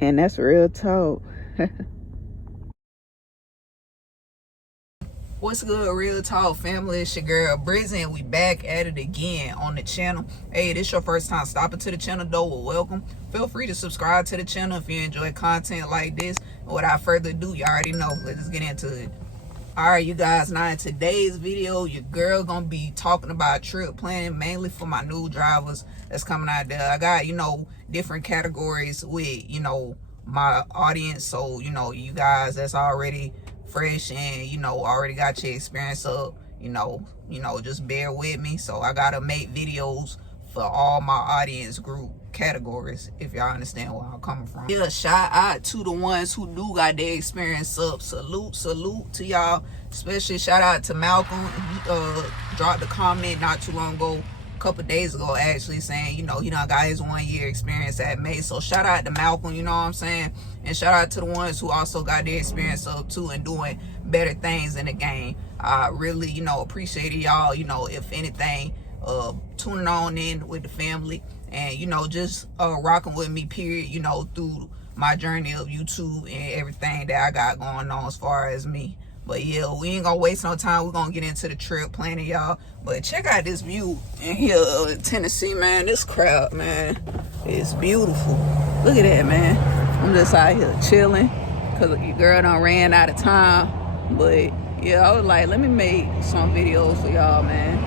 And that's real talk. What's good, real talk family? It's your girl Brizzy, and we back at it again on the channel. Hey, this your first time stopping to the channel though, well, welcome. Feel free to subscribe to the channel if you enjoy content like this. And without further ado, you already know, let's get into it. All right, you guys, now in today's video, your girl gonna be talking about trip planning, mainly for my new drivers that's coming out there. I got, different categories with, my audience. So, you guys that's already fresh and, already got your experience up, just bear with me. So I gotta make videos for all my audience group categories, if y'all understand where I'm coming from. Yeah, shout out to the ones who do got their experience up. Salute to y'all. Especially shout out to Malcolm. He dropped a comment not too long ago, a couple days ago actually, saying, he done got his 1 year experience at May. So shout out to Malcolm, you know what I'm saying? And shout out to the ones who also got their experience up too and doing better things in the game. I really, appreciate it, y'all. If anything, tuning on in with the family and just rocking with me, period, through my journey of YouTube and everything that I got going on as far as me. But yeah, we ain't gonna waste no time. We're gonna get into the trip planning, y'all. But check out this view in here in Tennessee, man. This crowd, man, it's beautiful. Look at that, man. I'm just out here chilling because your girl done ran out of time. But yeah, I was like, let me make some videos for y'all, man.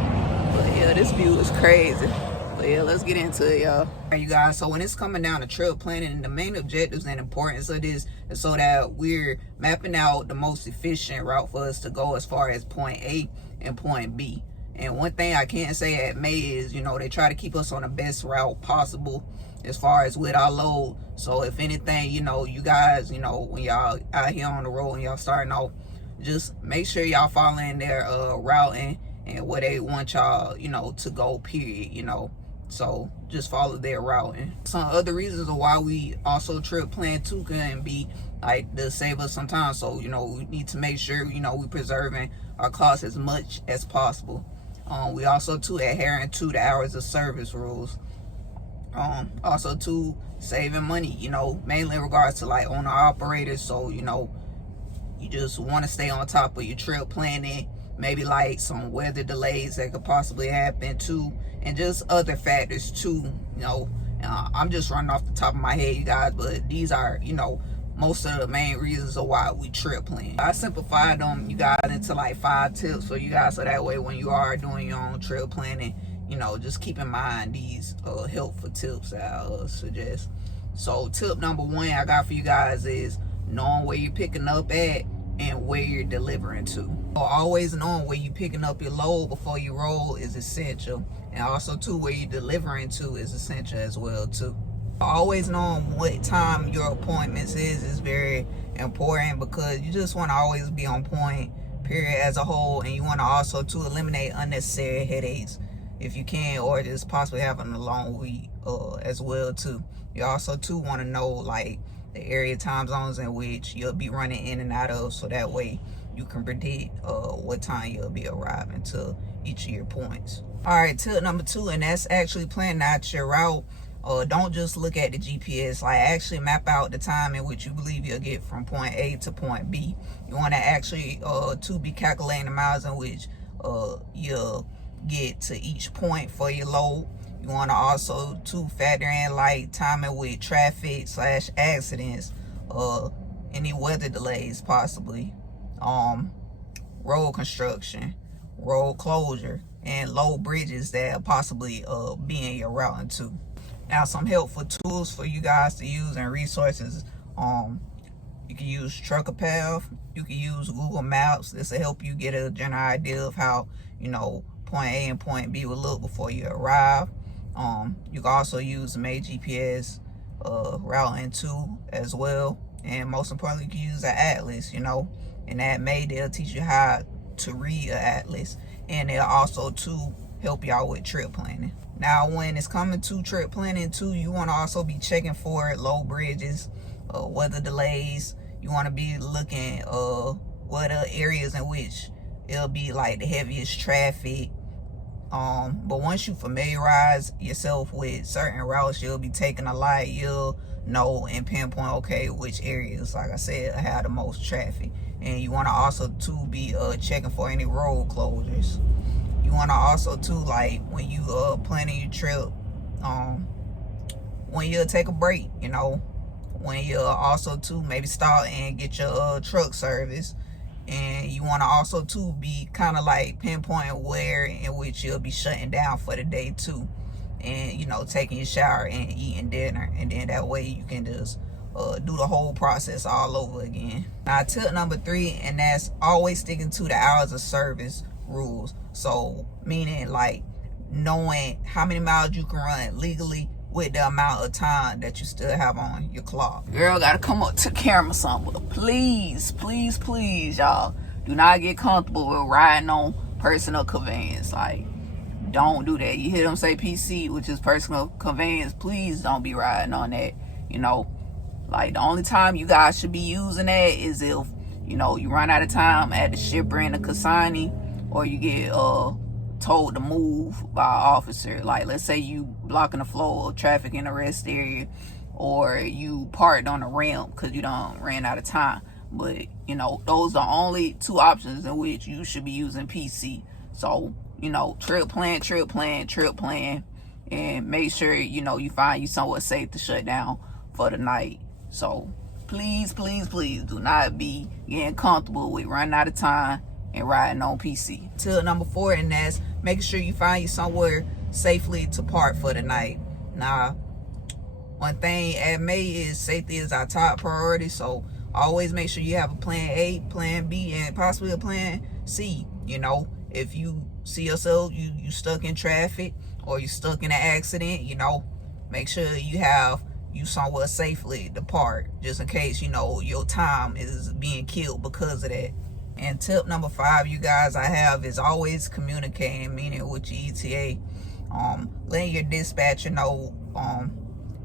But yeah, this view is crazy. But yeah, let's get into it, y'all. All right, you guys, so when it's coming down to trip planning, the main objectives and importance of this is so that we're mapping out the most efficient route for us to go as far as point A and point B. And one thing I can say at May is, they try to keep us on the best route possible as far as with our load. So if anything, you guys, when y'all out here on the road and y'all starting off, just make sure y'all following their routing and where they want y'all, to go, period, So just follow their routing. Some other reasons of why we also trip plan too can be like to save us some time. So, we need to make sure, we preserving our costs as much as possible. We also too adhering to the hours of service rules. Also too saving money, mainly in regards to like owner operators. So, you just want to stay on top of your trip planning, maybe like some weather delays that could possibly happen too, and just other factors too. I'm just running off the top of my head, you guys, but these are, most of the main reasons of why we trip plan. I simplified them, you guys, into like 5 tips for you guys, so that way when you are doing your own trip planning, just keep in mind these helpful tips that I suggest. So tip number 1 I got for you guys is knowing where you're picking up at and where you're delivering to. Always knowing where you're picking up your load before you roll is essential, and also too where you're delivering to is essential as well too. Always knowing what time your appointments is very important, because you just want to always be on point, period, as a whole. And you want to also to eliminate unnecessary headaches if you can, or just possibly having a long week as well too. You also too want to know like the area time zones in which you'll be running in and out of, so that way you can predict what time you'll be arriving to each of your points. All right, tip number 2, and that's actually planning out your route. Don't just look at the GPS, like actually map out the time in which you believe you'll get from point A to point B. You want to actually to be calculating the miles in which you'll get to each point for your load. You want to also to factor in like timing with traffic / accidents, any weather delays possibly, road construction, road closure, and low bridges that possibly be in your routing too. Now, some helpful tools for you guys to use and resources. You can use Apparel. You can use Google Maps. This will help you get a general idea of how, point A and point B will look before you arrive. You can also use the May GPS routing too as well. And most importantly, you can use an atlas, and that May, they'll teach you how to read an atlas. And they'll also too help y'all with trip planning. Now, when it's coming to trip planning too, you want to also be checking for low bridges, weather delays. You want to be looking what are areas in which it'll be like the heaviest traffic, But once you familiarize yourself with certain routes you'll be taking a lot, you'll know and pinpoint, okay, which areas, like I said, have the most traffic. And you want to also too be checking for any road closures. You want to also too, like when you planning your trip, when you'll take a break, you know, when you'll also too maybe stop and get your truck service. And you want to also too be kind of like pinpoint where in which you'll be shutting down for the day too, and you know, taking your shower and eating dinner, and then that way you can just do the whole process all over again. Now tip number 3, and that's always sticking to the hours of service rules. So meaning like knowing how many miles you can run legally with the amount of time that you still have on your clock. Girl gotta come up to the camera some, but please, please, please, y'all, do not get comfortable with riding on personal conveyance. Like, don't do that. You hear them say PC, which is personal conveyance, please don't be riding on that. You know, like the only time you guys should be using that is if, you know, you run out of time at the shipper and the consignee, or you get told to move by an officer. Like, let's say you blocking the flow of traffic in the rest area, or you parked on a ramp because you done ran out of time. But you know, those are only 2 options in which you should be using PC. So you know, trip plan, and make sure, you know, you find you somewhere safe to shut down for the night. So please, please, please do not be getting comfortable with running out of time and riding on PC. Till number 4, and that's making sure you find you somewhere safely to park for the night. Now, one thing at May is safety is our top priority, so always make sure you have a plan A, plan B, and possibly a plan C. You know, if you see yourself, you stuck in traffic or you stuck in an accident, you know, make sure you have you somewhere safely to park, just in case, you know, your time is being killed because of that. And tip number 5, you guys, I have is always communicating, meaning with your ETA, letting your dispatcher know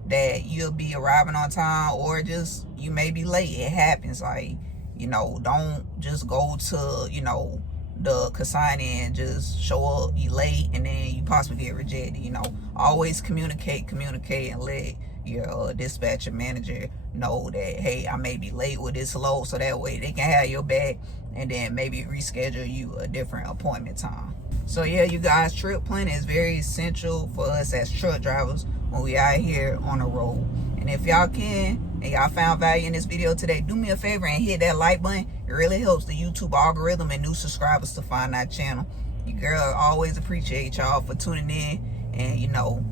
that you'll be arriving on time, or just you may be late. It happens. Like, you know, don't just go to, you know, the consignee and just show up, you late, and then you possibly get rejected. You know, always communicate, and let your dispatcher manager know that, hey, I may be late with this load, so that way they can have your back and then maybe reschedule you a different appointment time. So yeah, you guys, trip planning is very essential for us as truck drivers when we out here on the road. And if y'all can, and y'all found value in this video today, do me a favor and hit that like button. It really helps the YouTube algorithm and new subscribers to find our channel. Your girl always appreciate y'all for tuning in and, you know,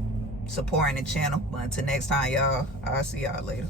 supporting the channel. But until next time, y'all, I'll see y'all later.